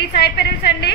Shri Sai pearls అండి.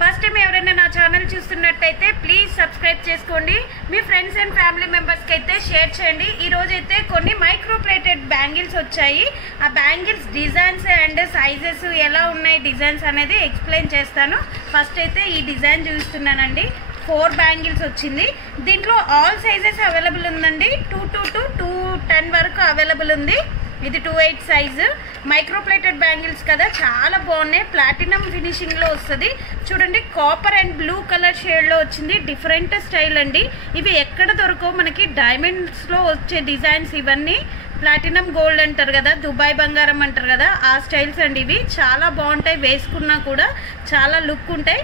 First time ఎవరైనా నా ఛానల్ చూస్తున్నట్టయితే ప్లీజ్ సబ్స్క్రైబ్ చేసుకోండి. మీ ఫ్రెండ్స్ అండ్ ఫ్యామిలీ మెంబర్స్కి అయితే షేర్ చేయండి. ఈరోజు అయితే కొన్ని మైక్రో ప్లేటెడ్ బ్యాంగిల్స్ వచ్చాయి. ఆ బ్యాంగిల్స్ డిజైన్స్ అండ్ సైజెస్ ఎలా ఉన్నాయి డిజైన్స్ అనేది ఎక్స్ప్లెయిన్ చేస్తాను. ఫస్ట్ అయితే ఈ డిజైన్ చూస్తున్నానండి. 4 బ్యాంగిల్స్ వచ్చింది. దీంట్లో ఆల్ సైజెస్ అవైలబుల్ ఉందండి. 2 to 210 వరకు అవైలబుల్ ఉంది. ఇది 2/8 సైజు మైక్రో ప్లేటెడ్ బ్యాంగిల్స్ కదా, చాలా బాగున్నాయి. ప్లాటినం ఫినిషింగ్ లో వస్తుంది. చూడండి, copper and blue colour shade లో వచ్చింది. డిఫరెంట్ స్టైల్ అండి. ఇవి ఎక్కడ దొరకవు మనకి, డైమండ్స్ లో వచ్చే డిజైన్స్ ఇవన్నీ. ప్లాటినం గోల్డ్ అంటారు కదా, దుబాయ్ బంగారం అంటారు కదా, ఆ స్టైల్స్ అండి ఇవి. చాలా బాగుంటాయి, వేసుకున్నా కూడా చాలా లుక్ ఉంటాయి.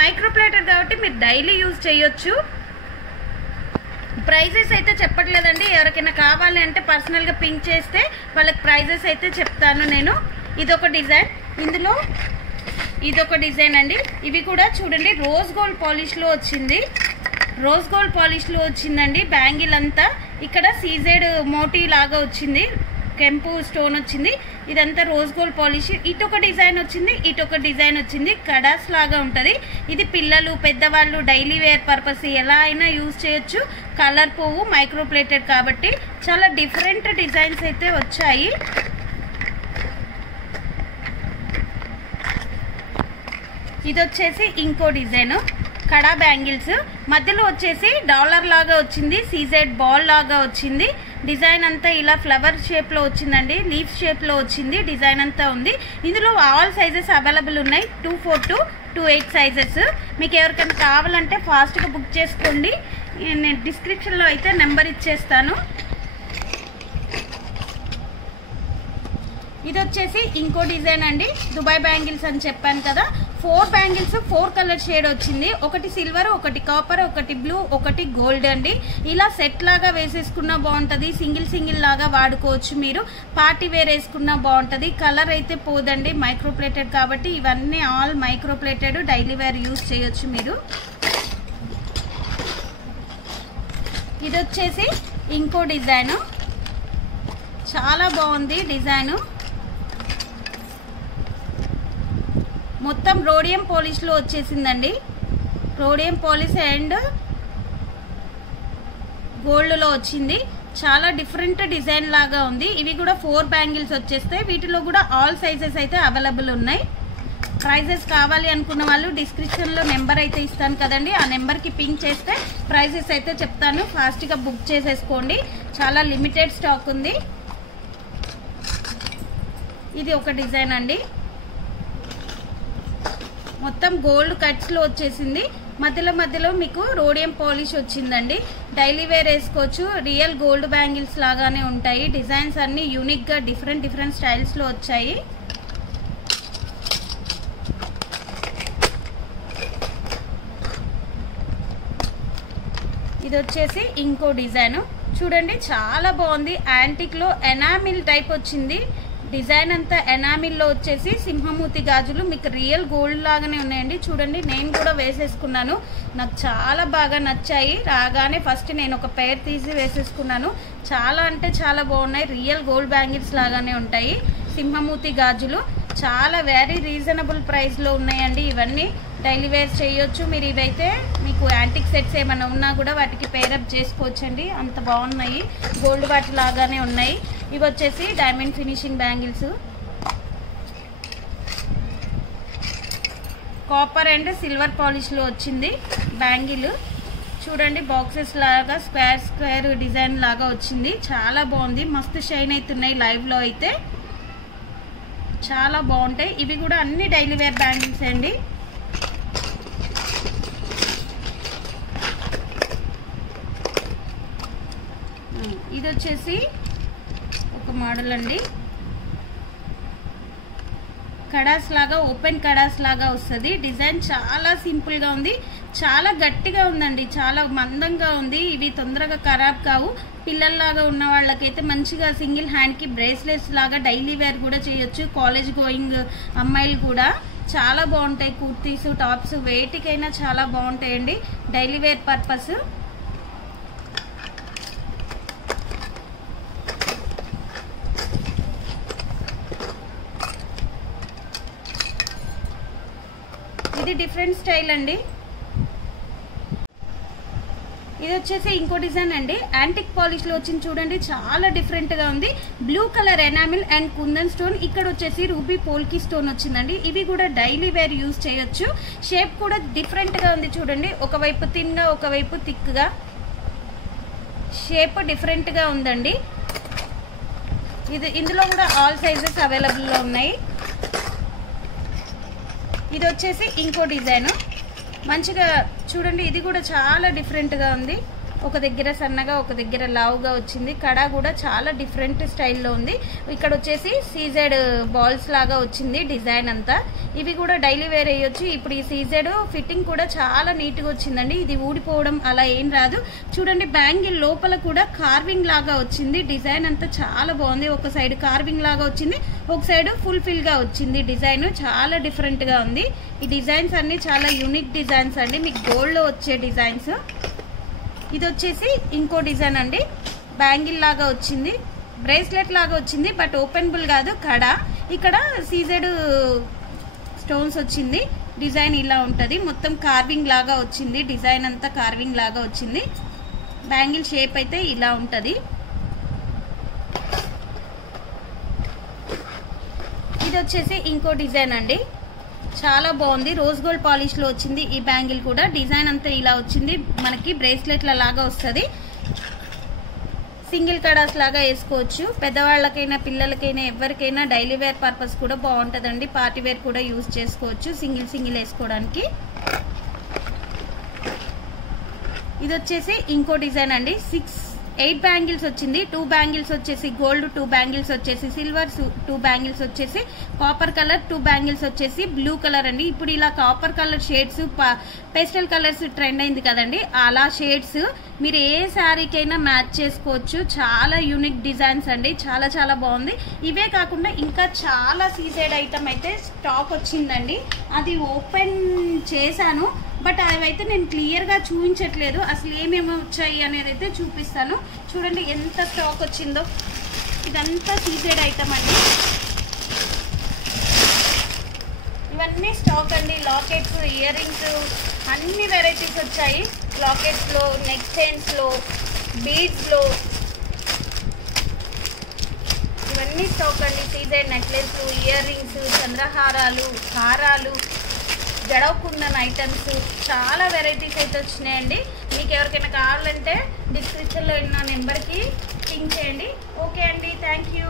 మైక్రో ప్లేటెడ్ కాబట్టి మీరు డైలీ యూజ్ చేయొచ్చు. ప్రైజెస్ అయితే చెప్పట్లేదండి. ఎవరికైనా కావాలి అంటే పర్సనల్గా పింక్ చేస్తే వాళ్ళకి ప్రైజెస్ అయితే చెప్తాను నేను. ఇదొక డిజైన్, ఇందులో ఇదొక డిజైన్ అండి. ఇవి కూడా చూడండి, రోజ్ గోల్డ్ పాలిష్లో వచ్చింది. రోజ్ గోల్డ్ పాలిష్లో వచ్చిందండి బ్యాంగిల్ అంతా. ఇక్కడ సీజెడ్ మోటీ లాగా వచ్చింది, కెంపు స్టోన్ వచ్చింది. ఇదంతా రోజ్ గోల్డ్ పాలిష్. ఇటొక డిజైన్ వచ్చింది, ఇటొక డిజైన్ వచ్చింది. కడాస్ లాగా ఉంటుంది. ఇది పిల్లలు పెద్దవాళ్ళు డైలీ వేర్ పర్పస్ ఎలా అయినా యూజ్ చేయొచ్చు. కలర్ పువ్వు మైక్రో ప్లేటెడ్ కాబట్టి చాలా డిఫరెంట్ డిజైన్స్ అయితే వచ్చాయి. ఇది వచ్చేసి ఇంకో డిజైన్, కడా బ్యాంగిల్స్. మధ్యలో వచ్చేసి డాలర్ లాగా వచ్చింది, సీజెడ్ బాల్ లాగా వచ్చింది. డిజైన్ అంతా ఇలా ఫ్లవర్ షేప్ లో వచ్చిందండి, లీఫ్ షేప్ లో వచ్చింది. డిజైన్ అంతా ఉంది. ఇందులో ఆల్ సైజెస్ అవైలబుల్ ఉన్నాయి. 2/4 to 2/8 సైజెస్. మీకు ఎవరికైనా కావాలంటే ఫాస్ట్ గా బుక్ చేసుకోండి. నేను డిస్క్రిప్షన్ లో అయితే నెంబర్ ఇచ్చేస్తాను. ఇది వచ్చేసి ఇంకో డిజైన్ అండి, దుబాయ్ బ్యాంగిల్స్ అని చెప్పాను కదా. 4 బ్యాంగిల్స్ 4 కలర్ షేడ్ వచ్చింది. ఒకటి సిల్వర్, ఒకటి కాపర్, ఒకటి బ్లూ, ఒకటి గోల్డ్ అండి. ఇలా సెట్ లాగా వేసేసుకున్నా బాగుంటుంది. సింగిల్ లాగా వాడుకోవచ్చు. మీరు పార్టీ వేర్ వేసుకున్నా బాగుంటుంది. కలర్ అయితే పోదండి, మైక్రో ప్లేటెడ్ కాబట్టి. ఇవన్నీ all micro plated, daily wear use చేయొచ్చు మీరు. ఇది వచ్చేసి ఇంకో డిజైన్, చాలా బాగుంది డిజైన్. మొత్తం రోడియం పాలిష్ లో వచ్చేసిందండి. రోడియం పాలిష్ అండ్ గోల్డ్ లో వచ్చింది. చాలా డిఫరెంట్ డిజైన్ లాగా ఉంది. ఇవి కూడా 4 బ్యాంగిల్స్ వచ్చేస్తాయి. వీటిలో కూడా ఆల్ సైజెస్ అయితే అవైలబుల్ ఉన్నాయి. ప్రైజెస్ కావాలి అనుకున్న వాళ్ళు డిస్క్రిప్షన్ లో నెంబర్ అయితే ఇస్తాను కదండి, ఆ నెంబర్ కి పింక్ చేస్తే ప్రైజెస్ అయితే చెప్తాను. ఫాస్ట్ గా బుక్ చేసేసుకోండి, చాలా లిమిటెడ్ స్టాక్ ఉంది. ఇది ఒక డిజైన్ అండి, మొత్తం గోల్డ్ కట్స్ లో వచ్చేసింది. మధ్యలో మీకు రోడియం పాలిష్ వచ్చిందండి. డైలీ వేర్ వేసుకోవచ్చు. రియల్ గోల్డ్ బ్యాంగిల్స్ లాగానే ఉంటాయి. డిజైన్స్ అన్ని యూనిక్ గా డిఫరెంట్ స్టైల్స్ లో వచ్చాయి. ఇది వచ్చేసి ఇంకో డిజైన్. చూడండి, చాలా బాగుంది. యాంటిక్ లో ఎనామిల్ టైప్ వచ్చింది. డిజైన్ అంతా ఎనామిల్ లో వచ్చేసి సింహమూతి గాజులు మీకు రియల్ గోల్డ్ లాగానే ఉన్నాయండి. చూడండి, నేను కూడా వేసేసుకున్నాను. నాకు చాలా బాగా నచ్చాయి. రాగానే ఫస్ట్ నేను ఒక పేర్ తీసి వేసేసుకున్నాను. చాలా అంటే చాలా బాగున్నాయి. రియల్ గోల్డ్ బ్యాంగిల్స్ లాగానే ఉంటాయి. సింహమూతి గాజులు చాలా వెరీ రీజనబుల్ ప్రైస్ లో ఉన్నాయండి. ఇవన్నీ డైలీ వేర్ చేయొచ్చు మీరు. ఇవైతే మీకు యాంటిక్ సెట్స్ ఏమైనా ఉన్నా కూడా వాటికి పేరప్ చేసుకోవచ్చండి. అంత బాగున్నాయి, గోల్డ్ వాటి లాగానే ఉన్నాయి. ఇవి వచ్చేసి diamond finishing bangles, copper and silver polish లో వచ్చింది బ్యాంగిల్. చూడండి, బాక్సెస్ లాగా స్క్వేర్ డిజైన్ లాగా వచ్చింది. చాలా బాగుంది, మస్తు షైన్ అవుతున్నాయి. లైవ్ లో అయితే చాలా బాగుంటాయి. ఇవి కూడా అన్ని డైలీ వేర్ బ్యాంగిల్స్ అండి. ఇది వచ్చేసి ఒక మోడల్ అండి, కడాస్ లాగా, ఓపెన్ కడాస్ లాగా వస్తుంది. డిజైన్ చాలా సింపుల్ గా ఉంది, చాలా గట్టిగా ఉందండి, చాలా మందంగా ఉంది. ఇవి తొందరగా ఖరాబ్ కావు. పిల్లల్లాగా ఉన్న వాళ్ళకైతే మంచిగా సింగిల్ హ్యాండ్ కి బ్రేస్లెట్స్ లాగా డైలీ వేర్ కూడా చేయొచ్చు. కాలేజ్ గోయింగ్ అమ్మాయిలు కూడా చాలా బాగుంటాయి. కుర్తీస్, టాప్స్ వేటికైనా చాలా బాగుంటాయండి, డైలీ వేర్ పర్పస్. ఇది డిఫరెంట్ స్టైల్ అండి. ఇది వచ్చేసి ఇంకో డిజైన్ అండి, యాంటిక్ పాలిష్ లో వచ్చింది చూడండి, చాలా డిఫరెంట్ గా ఉంది. Blue colour enamel and kundan stone, ఇక్కడ వచ్చేసి రూబీ పోల్కి స్టోన్ వచ్చిందండి. ఇవి కూడా డైలీ వేర్ యూజ్ చేయొచ్చు. షేప్ కూడా డిఫరెంట్ గా ఉంది చూడండి, ఒకవైపు థిన్ గా ఒకవైపు థిక్ గా, షేప్ డిఫరెంట్ గా ఉందండి. ఇందులో కూడా ఆల్ సైజెస్ అవైలబుల్ లో ఉన్నాయి. ఇది వచ్చేసి ఇంకో డిజైన్, మంచిగా చూడండి, ఇది కూడా చాలా డిఫరెంట్ గా ఉంది. ఒక దగ్గర సన్నగా ఒక దగ్గర లావుగా వచ్చింది. కడా కూడా చాలా డిఫరెంట్ స్టైల్లో ఉంది. ఇక్కడ వచ్చేసి సీజెడ్ బాల్స్ లాగా వచ్చింది డిజైన్ అంతా. ఇవి కూడా డైలీ వేర్ వేయొచ్చు. ఇప్పుడు ఈ సీజెడ్ ఫిట్టింగ్ కూడా చాలా నీట్గా వచ్చిందండి. ఇది ఊడిపోవడం అలా ఏం రాదు. చూడండి బ్యాంగిల్ లోపల కూడా కార్వింగ్ లాగా వచ్చింది. డిజైన్ అంతా చాలా బాగుంది. ఒక సైడ్ కార్వింగ్ లాగా వచ్చింది, ఒక సైడ్ ఫుల్ ఫిల్ గా వచ్చింది. డిజైన్ చాలా డిఫరెంట్ గా ఉంది. ఈ డిజైన్స్ అన్ని చాలా యూనిక్ డిజైన్స్ అండి, మీకు గోల్డ్ లో వచ్చే డిజైన్స్. ఇది వచ్చేసి ఇంకో డిజైన్ అండి, బ్యాంగిల్ లాగా వచ్చింది, బ్రేస్లెట్ లాగా వచ్చింది, బట్ ఓపెనబుల్ కాదు. కడ ఇక్కడ సీజెడ్ స్టోన్స్ వచ్చింది. డిజైన్ ఇలా ఉంటది, మొత్తం కార్వింగ్ లాగా వచ్చింది. డిజైన్ అంతా కార్వింగ్ లాగా వచ్చింది. బ్యాంగిల్ షేప్ అయితే ఇలా ఉంటది. ఇది వచ్చేసి ఇంకో డిజైన్ అండి, చాలా బాగుంది. రోజ్ గోల్డ్ పాలిష్ లో వచ్చింది. ఈ బ్యాంగిల్ కూడా డిజైన్ అంతా ఇలా వచ్చింది. మనకి బ్రేస్లెట్ల లాగా వస్తుంది. సింగిల్ కడాస్ లాగా వేసుకోవచ్చు. పెద్దవాళ్ళకైనా పిల్లలకైనా ఎవరికైనా డైలీ వేర్ పర్పస్ కూడా బాగుంటుందండి. పార్టీ వేర్ కూడా యూజ్ చేసుకోవచ్చు సింగిల్ వేసుకోవడానికి. ఇది వచ్చేసి ఇంకో డిజైన్ అండి, 8 బ్యాంగిల్స్ వచ్చింది. 2 బ్యాంగిల్స్ వచ్చేసి గోల్డ్, 2 బ్యాంగిల్స్ వచ్చేసి సిల్వర్, 2 బ్యాంగిల్స్ వచ్చేసి కాపర్ కలర్, 2 బ్యాంగిల్స్ వచ్చేసి బ్లూ కలర్ అండి. ఇప్పుడు ఇలా copper colour shades, pastel colours trend అయింది కదండి, అలా షేడ్స్ మీరు ఏ శారీకైనా మ్యాచ్ చేసుకోవచ్చు. చాలా యూనిక్ డిజైన్స్ అండి, చాలా చాలా బాగుంది. ఇవే కాకుండా ఇంకా చాలా సీజెడ్ ఐటమ్ అయితే స్టాక్ వచ్చిందండి. అది ఓపెన్ చేశాను, బట్ అవైతే నేను క్లియర్గా చూపించట్లేదు. అసలు ఏమేమి వచ్చాయి అనేది అయితే చూపిస్తాను. చూడండి ఎంత స్టాక్ వచ్చిందో. ఇదంతా సీజెడ్ ఐటమ్ అండి, ఇవన్నీ స్టాక్ అండి. లాకెట్స్, ఇయర్ రింగ్స్ అన్ని వెరైటీస్ వచ్చాయి. లాకెట్స్లో, నెక్ చైన్స్లో, బీడ్స్లో ఇవన్నీ స్టాక్ అండి. సీజెడ్ నెక్లెస్లు, ఇయర్ రింగ్స్, చంద్రహారాలు, హారాలు, జడవకుందన్ ఐటమ్స్, చాలా వెరైటీస్ అయితే వచ్చినాయండి. మీకు ఎవరికైనా కావాలంటే డిస్క్రిప్షన్లో ఉన్న నెంబర్కి పింక్ చేయండి. ఓకే అండి, థ్యాంక్ యూ.